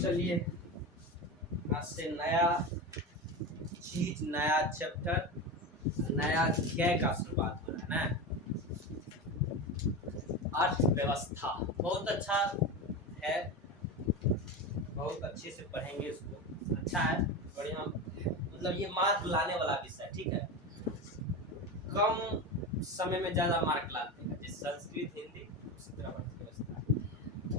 चलिए आज से नया चीज, नया चैप्टर, नया अध्याय का शुरुआत हो रहा है ना। अर्थव्यवस्था बहुत अच्छा है, बहुत अच्छे से पढ़ेंगे इसको। अच्छा है, बढ़िया, मतलब ये मार्क लाने वाला विषय, ठीक है। कम समय में ज्यादा मार्क लाते हैं, जैसे संस्कृत, हिंदी, उसी तरह अर्थव्यवस्था। तो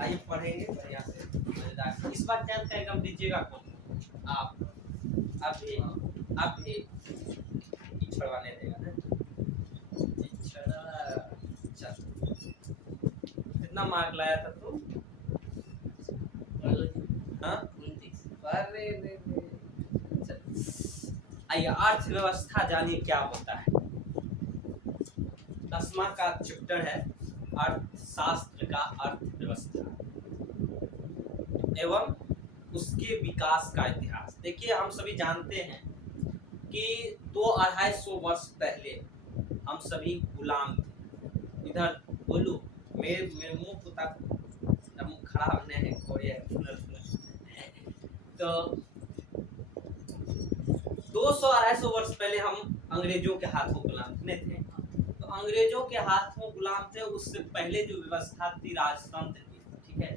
आइए पढ़ेंगे बढ़िया से, मजेदार। इस बार टेंथ का एग्जाम दीजिएगा कौन? आप भी छड़वाने देगा ना। कितना मार्क लाया था तुम? हाँ, 29। अरे आइए अर्थव्यवस्था जानिए क्या होता है। 10वां का चैप्टर है अर्थशास्त्र का अर्थव्यवस्था एवं उसके विकास का इतिहास। देखिए, हम सभी जानते हैं कि 200-250 वर्ष पहले हम सभी गुलाम थे। इधर बोलू, मेरे मुंह पुता मुंह खराब नहीं है, कोड़े तो 200-250 वर्ष पहले हम अंग्रेजों के हाथों गुलाम थे। तो अंग्रेजों के हाथों गुलाम थे, उससे पहले जो व्यवस्था थी राजतंत्र की, ठीक है।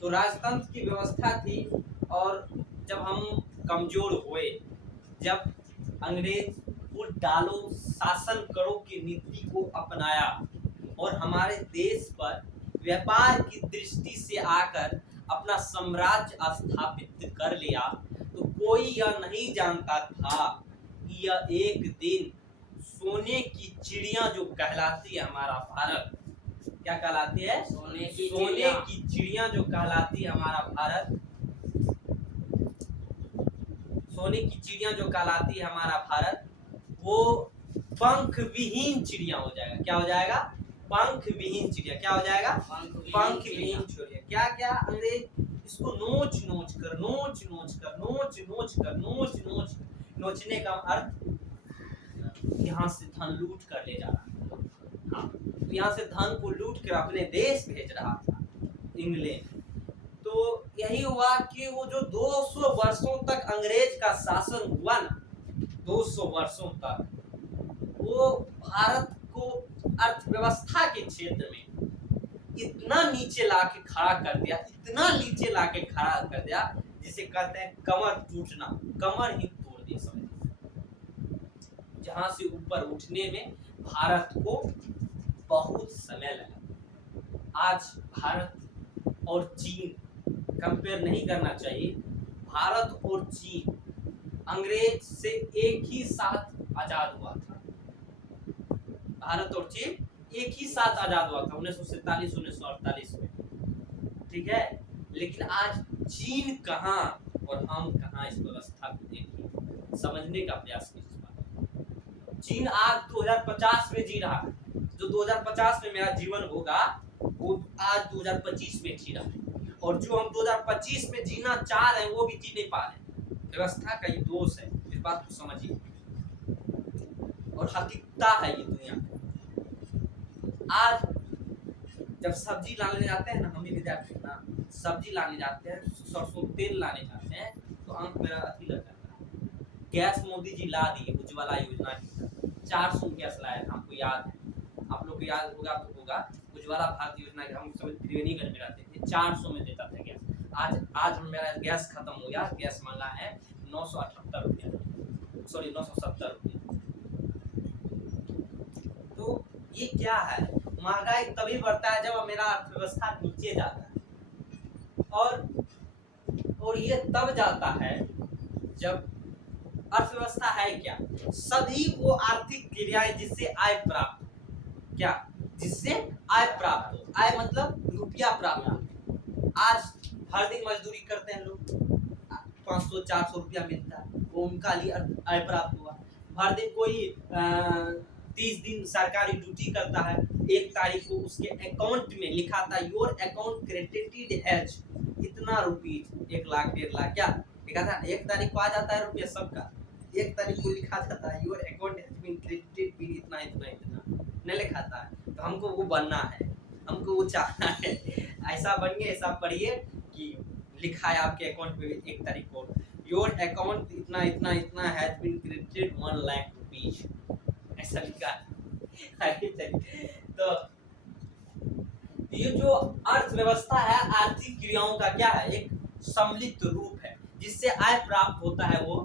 तो राजतंत्र की व्यवस्था थी, और जब हम कमजोर हुए, जब अंग्रेज वो डालो शासन करो की नीति को अपनाया और हमारे देश पर व्यापार की दृष्टि से आकर अपना साम्राज्य स्थापित कर लिया, तो कोई यह नहीं जानता था कि यह एक दिन सोने की चिड़िया जो कहलाती है हमारा भारत, क्या कहलाती है? सोने की चिड़िया जो कहलाती है हमारा भारत, सोने की चिड़िया जो कहलाती है हमारा भारत, वो पंख विहीन चिड़िया हो जाएगा। क्या हो जाएगा? पंख विहीन चिड़िया। क्या हो जाएगा? पंख विहीन चिड़िया। क्या क्या अंग्रेज इसको नोचने का अर्थ यहाँ से धन लूट कर ले जा रहा था। हाँ, यहाँ से धन को लूट कर अपने देश भेज रहा था, इंग्लैंड। तो यही हुआ कि वो जो 200 वर्षों तक अंग्रेज का शासन हुआ ना, 200 वर्षों तक, वो भारत को अर्थव्यवस्था के क्षेत्र में इतना नीचे लाके खड़ा कर दिया, इतना नीचे लाके खड़ा कर दिया, जिसे कहते हैं कमर टूटना, कमर ही तोड़ दिया समझ। जहां से ऊपर उठने में भारत को बहुत समय लगा। आज भारत और चीन कंपेयर नहीं करना चाहिए। भारत और चीन अंग्रेज से एक ही साथ आजाद हुआ था। भारत और चीन एक ही साथ आजाद हुआ था 1947-1948 में, ठीक है। लेकिन आज चीन कहाँ और हम कहाँ, इस व्यवस्था को देखिए, समझने का प्रयास कीजिए। चीन आज 2050 में जी रहा है। जो 2050 में मेरा जीवन होगा, वो आज 2025 में जी रहा है, और जो हम 2025 में जीना चाह रहे हैं वो भी जी नहीं पा रहे। व्यवस्था का ये दोष है, इस बात को समझिए, और हकीकता है ये दुनिया। आज जब सब्जी लाने जाते हैं ना, हम भी विद्यार्थी ना, सब्जी लाने जाते हैं, सरसों तेल लाने जाते हैं, तो आंख मेरा अथी लग जाता है। गैस मोदी जी ला दिए उज्ज्वला योजना की, 400 गैस लाया था, हमको याद है, आप लोग को याद होगा तो होगा। उज्ज्वला भारत योजना के हम सब त्रिवेणीगंज में रहते थे, 400 में देता था गैस। आज मेरा गैस खत्म हो गया, गैस मंगा है 978 रुपया, सॉरी 970 रुपया। तो ये क्या है? महंगाई तभी बढ़ता है जब मेरा अर्थव्यवस्था नीचे जाता है, और ये तब जाता है जब अर्थव्यवस्था है क्या? सभी वो आर्थिक क्रियाएं जिससे आय प्राप्त हो। क्या? जिससे आय प्राप्त हो। आय मतलब रुपया प्राप्त हो। आज हर दिन मजदूरी करते हैं लोग, 500-400 रुपया मिलता है, वो उनका लिए आय प्राप्त हुआ। हर दिन कोई 30 दिन सरकारी ड्यूटी करता है, 1 तारीख को उसके अकाउंट में लिखा था योर अकाउंट क्रेडिटेड हैज इतना रुपीज, 1 लाख 1.5 लाख, क्या लिखा था? 1 तारीख को आ जाता है रुपया सबका, 1 तारीख को लिखा जाता है your account has been credited बिल इतना इतना इतना, नहीं लिखा था। तो हमको वो बनना है, हमको वो चाहना है। ऐसा बनिए, ऐसा पढ़िए कि लिखा है आपके अकाउंट में एक तारीख को, योर अकाउंट इतना इतना इतना has been credited 1 lakh rupees, ऐसा लिखा है। तो ये जो अर्थव्यवस्था है आर्थिक क्रियाओं का क्या है, एक सम्मिलित रूप है जिससे आय प्राप्त होता है, वो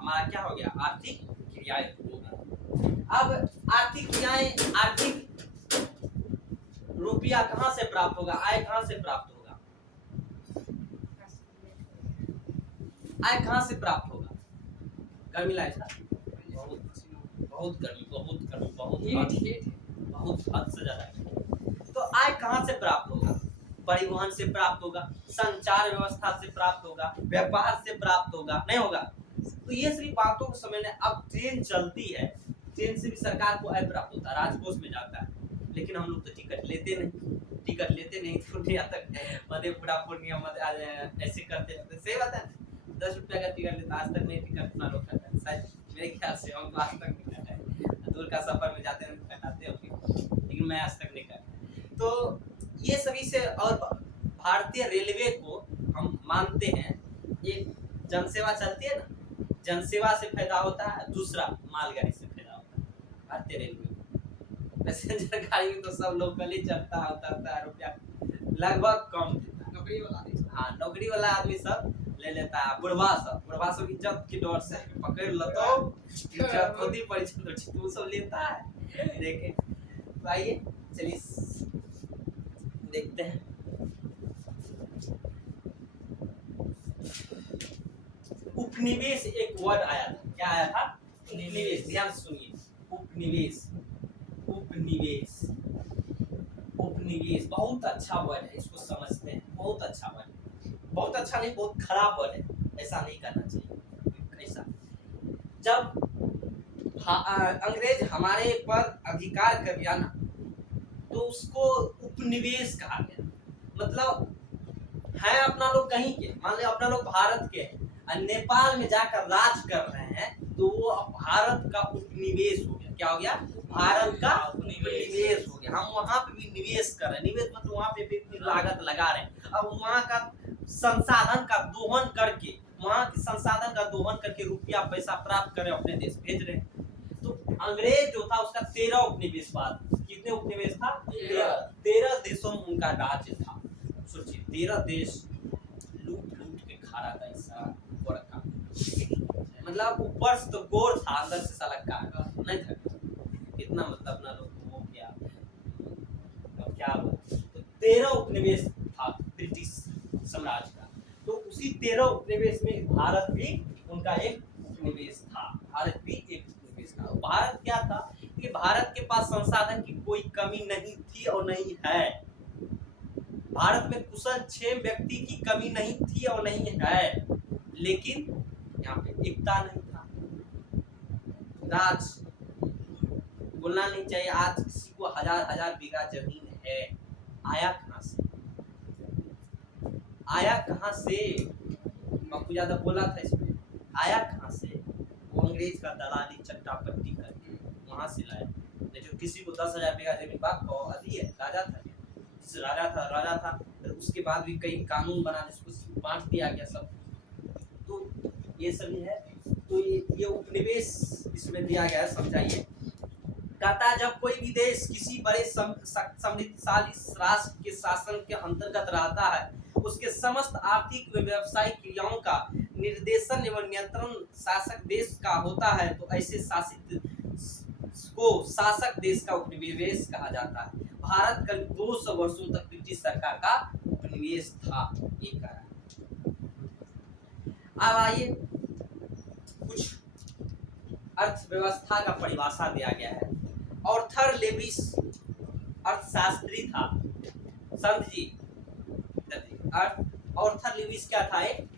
हमारा क्या हो गया, आर्थिक क्रियाएं होगा। अब आर्थिक क्रियाएं, आर्थिक रुपया कहां से प्राप्त होगा, आय कहां से प्राप्त होगा, आय कहां से प्राप्त होगा, गर्मी लाए था, बहुत गर्मी, बहुत गर्मी, बहुत हद से ज्यादा। तो आय कहां से प्राप्त होगा, परिवहन से प्राप्त होगा, संचार व्यवस्था से प्राप्त होगा, व्यापार से प्राप्त होगा, नहीं होगा। तो ये सभी बातों को समझने, अब ट्रेन चलती है, ट्रेन से भी सरकार को आय प्राप्त होता है, राजकोष में जाता है, लेकिन हम लोग तो टिकट लेते नहीं, टिकट लेते नहीं, पूर्णिया तक मधेपुरा पूर्णिया ऐसे करते रहते। सही बात है, 10 रुपया का टिकट लेता, आज तक नहीं टिकट अपना लोग करता है, शायद मेरे ख्याल से हम आज तक नहीं करते हैं, दूर का सफर में जाते हैं कटाते होंगे, लेकिन मैं आज तक नहीं करता। तो ये सभी से, और भारतीय रेलवे को हम मानते हैं, एक जनसेवा चलती है ना, जनसेवा से फायदा होता है, दूसरा मालगाड़ी से फायदा होता है भारतीय रेलवे। पैसेंजर गाड़ी में तो सब लोकल ही चलता होता है, रुपया लगभग कम देता है, नौकरी वाला, हाँ नौकरी वाला आदमी सब ले लेता है, बुढ़वा सब इज्जत की डर से पकड़ लो तो इज्जत होती पड़ी तो सब लेता है। देखे तो आइए चलिए देखते हैं। उपनिवेश एक वर्ड आया था, क्या आया था, उपनिवेश, ध्यान सुनिए, उपनिवेश, उपनिवेश, उपनिवेश बहुत अच्छा वर्ड है, इसको समझते हैं, बहुत अच्छा वर्ड, बहुत अच्छा नहीं, बहुत खराब वर्ड है, ऐसा नहीं करना चाहिए। ऐसा जब अंग्रेज हमारे पर अधिकार कर लिया ना, तो उसको उपनिवेश कहा गया। मतलब है अपना लोग कहीं के, मान लो अपना लोग भारत के हैं, नेपाल में जाकर राज कर रहे हैं, तो वो भारत का उपनिवेश हो गया। क्या हो गया, भारत का उपनिवेश हो गया। हम वहां पे भी निवेश कर रहे हैं, निवेश मतलब वहां पे भी लागत लगा रहे हैं, अब वहां का संसाधन का दोहन करके, वहां के संसाधन का दोहन करके रुपया पैसा प्राप्त कर अपने देश भेज रहे हैं। तो अंग्रेज जो था उसका 13 उपनिवेश बाद, कितने उपनिवेश था, 13 देशों में उनका राज्य था। सोचिए 13 देश लूट लूट के खा रहा था ऐसा बड़ा, मतलब ऊपर से तो गोर था, अंदर से साला काला नहीं था, कितना मतलब अपना लोग वो क्या क्या तो 13 उपनिवेश था ब्रिटिश साम्राज्य का। तो उसी 13 उपनिवेश में भारत भी उनका एक उपनिवेश था, भारत भी एक उपनिवेश था। भारत क्या था कि भारत के पास संसाधन की कोई कमी नहीं थी और नहीं है, भारत में कुशल 6 व्यक्ति की कमी नहीं थी और नहीं है, लेकिन यहाँ पे एकता नहीं था। राज बोलना नहीं चाहिए, आज किसी को 1000 बीघा जमीन है, आया कहाँ से, आया कहाँ से, बापू ज्यादा बोला था इसमें, आया कहाँ से, वो अंग्रेज का दलाली चट्टापट्टी करके वहां से लाया। नहीं तो किसी को 10,000 बीघा जमीन बाप को अधि है, राजा था, राजा था, उसके बाद भी कई कानून बना जिसको बांट दिया गया सब। तो ये सभी है, तो ये उपनिवेश इसमें दिया गया है, समझाइए। कहता है जब कोई भी देश किसी बड़े समृद्धशाली राष्ट्र के शासन के अंतर्गत रहता है, उसके समस्त आर्थिक व व्यावसायिक क्रियाओं का निर्देशन एवं नियंत्रण शासक देश का होता है, तो ऐसे शासित को शासक देश का उपनिवेश कहा जाता है। भारत करीब 200 वर्षों तक ब्रिटिश सरकार का उपनिवेश था, ये कह रहा है। अब आइए कुछ अर्थव्यवस्था का परिभाषा दिया गया है। ऑर्थर लेविस अर्थशास्त्री था, संत जी ऑर्थर लेविस क्या था, एक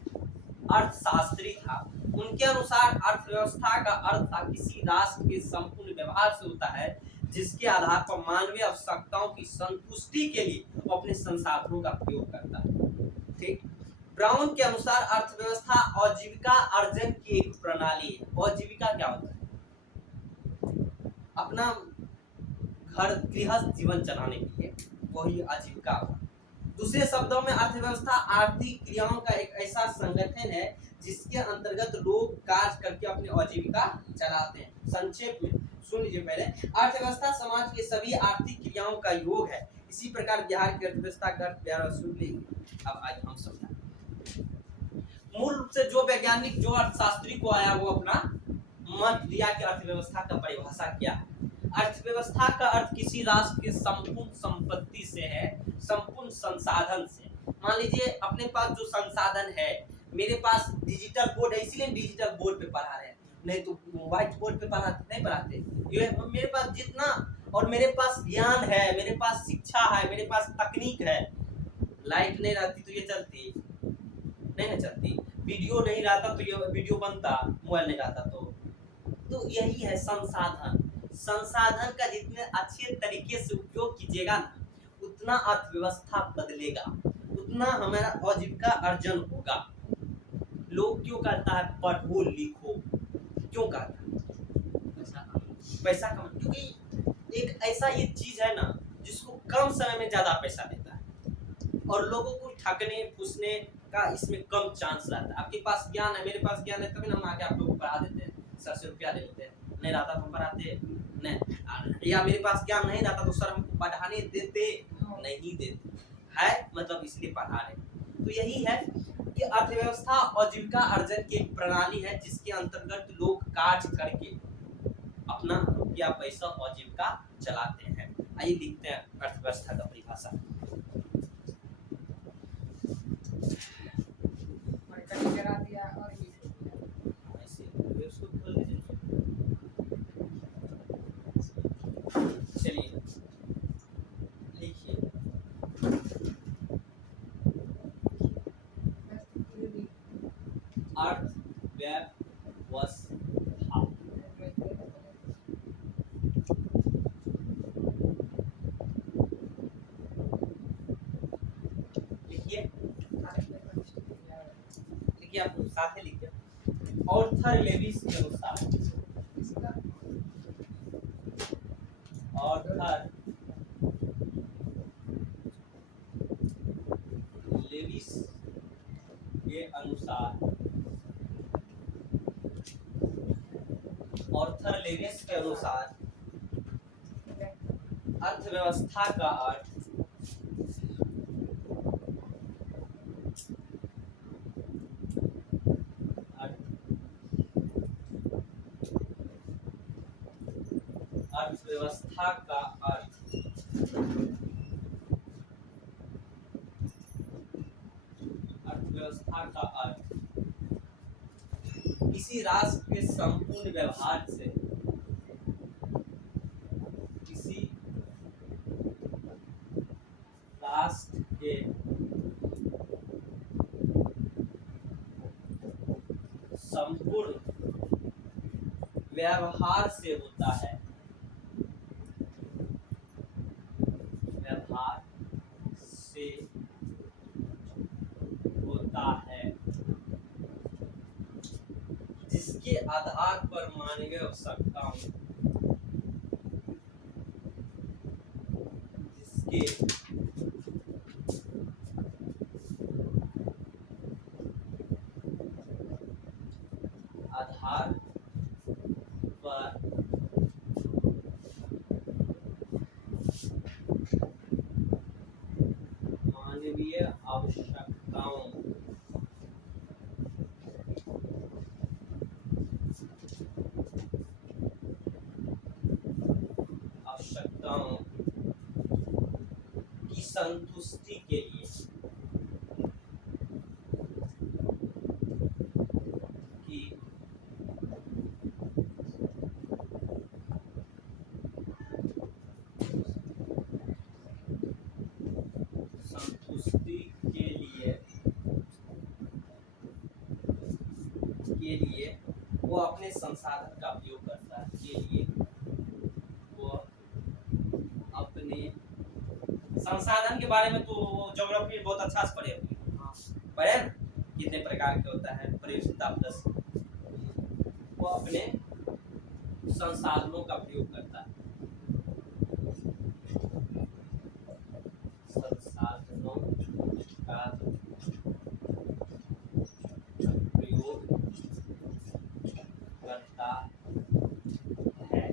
अर्थशास्त्री था। उनके अनुसार अर्थव्यवस्था का अर्थ था किसी राष्ट्र के संपूर्ण व्यवहार से होता है जिसके आधार पर मानवीय आवश्यकताओं की संतुष्टि के लिए वो अपने संसाधनों का प्रयोग करता है। ठीक, ब्राउन के अनुसार अर्थव्यवस्था आजीविका अर्जन की एक प्रणाली है। आजीविका क्या होता है, अपना घर गृहस्थ जीवन चलाने के लिए, वही आजीविका। दूसरे शब्दों में अर्थव्यवस्था आर्थिक क्रियाओं का एक ऐसा संगठन है जिसके अंतर्गत लोग कार्य करके अपनी आजीविका चलाते हैं। संक्षेप में सुन लीजिए पहले, अर्थव्यवस्था समाज के सभी आर्थिक क्रियाओं का योग है। इसी प्रकार बिहार की अर्थव्यवस्था का प्यारा सुन लीजिए। अब आज हम समझा मूल रूप से जो वैज्ञानिक जो अर्थशास्त्री को आया वो अपना मत दिया कि अर्थव्यवस्था का परिभाषा क्या है। अर्थव्यवस्था का अर्थ किसी राष्ट्र के संपूर्ण संपत्ति से है, संपूर्ण संसाधन से। मान लीजिए अपने पास जो संसाधन है, मेरे पास डिजिटल बोर्ड है इसीलिए डिजिटल बोर्ड पे पढ़ा रहे हैं, नहीं तो व्हाइट बोर्ड पे पढ़ाते नहीं पढ़ाते। ये मेरे पास जितना और मेरे पास ज्ञान है, मेरे पास शिक्षा है, मेरे पास तकनीक है। लाइट नहीं रहती तो ये चलती नहीं ना चलती, वीडियो नहीं रहता तो ये वीडियो बनता, मोबाइल नहीं रहता तो यही है संसाधन। संसाधन का जितने अच्छे तरीके से उपयोग कीजिएगा ना, उतना अर्थव्यवस्था बदलेगा, उतना हमारा आजीविका अर्जन होगा। लोग क्यों कहता है पढ़ो लिखो, क्यों कहता है पैसा कम, क्योंकि एक ऐसा ये चीज है ना जिसको कम समय में ज्यादा पैसा देता है और लोगों को ठगने फूसने का इसमें कम चांस रहता है। आपके पास ज्ञान है, मेरे पास ज्ञान है, तभी ना हम आके आप लोगों को पढ़ा देते हैं, सर से रुपया ले लेते हैं, नहीं रहता तो हम पढ़ाते नहीं, या मेरे पास ज्ञान नहीं रहता तो सर हमको पढ़ाने देते नहीं देते है, मतलब इसलिए पढ़ा रहे। तो यही है कि अर्थव्यवस्था आजीविका अर्जन की एक प्रणाली है जिसके अंतर्गत लोग कार्य करके अपना रुपया पैसा आजीविका चलाते हैं। आइए लिखते हैं अर्थव्यवस्था का परिभाषा। करा दिया और ये चलिए लिखिए अर्थव्यवस्था। लिखिए आप साथ ही लिखिए। ऑर्थर लेविस के अनुसार, ऑर्थर लेविस के अनुसार, ऑर्थर लेविस के अनुसार अर्थव्यवस्था का अर्थ अर्थव्यवस्था का अर्थ अर्थव्यवस्था का अर्थ किसी राष्ट्र के संपूर्ण व्यवहार से, किसी राष्ट्र के संपूर्ण व्यवहार से होता है, व्यवहार से होता है, जिसके आधार पर मानवीय आवश्यकताओं, जिसके आधार पर मानवीय आवश्यकताओं की संतुष्टि के लिए, की संतुष्टि के लिए वो अपने संसाधन का उपयोग करता है, के लिए वो अपने संसाधन के बारे में तो ज्योग्राफी बहुत अच्छा से पढ़े पढ़े ना, कितने प्रकार के होता है परिवेशिता प्लस, वो अपने संसाधनों का प्रयोग करता है, संसाधनों का प्रयोग करता है।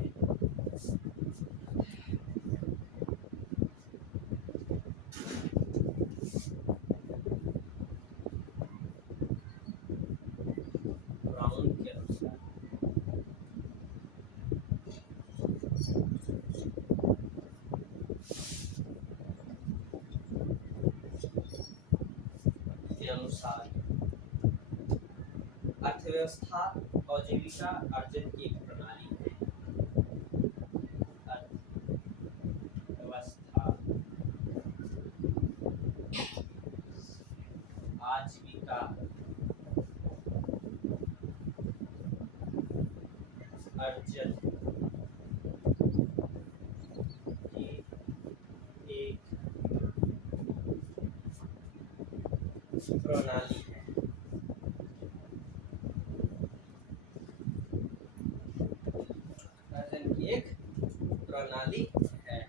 ब्राउन के अनुसार अर्थव्यवस्था और जीविका अर्जन की एक प्रणाली है। अर्थव्यवस्था आजीविका अर्जन की एक प्रणाली है। अर्जन की एक प्रणाली है।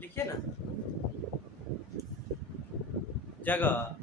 लिखिए ना, जगह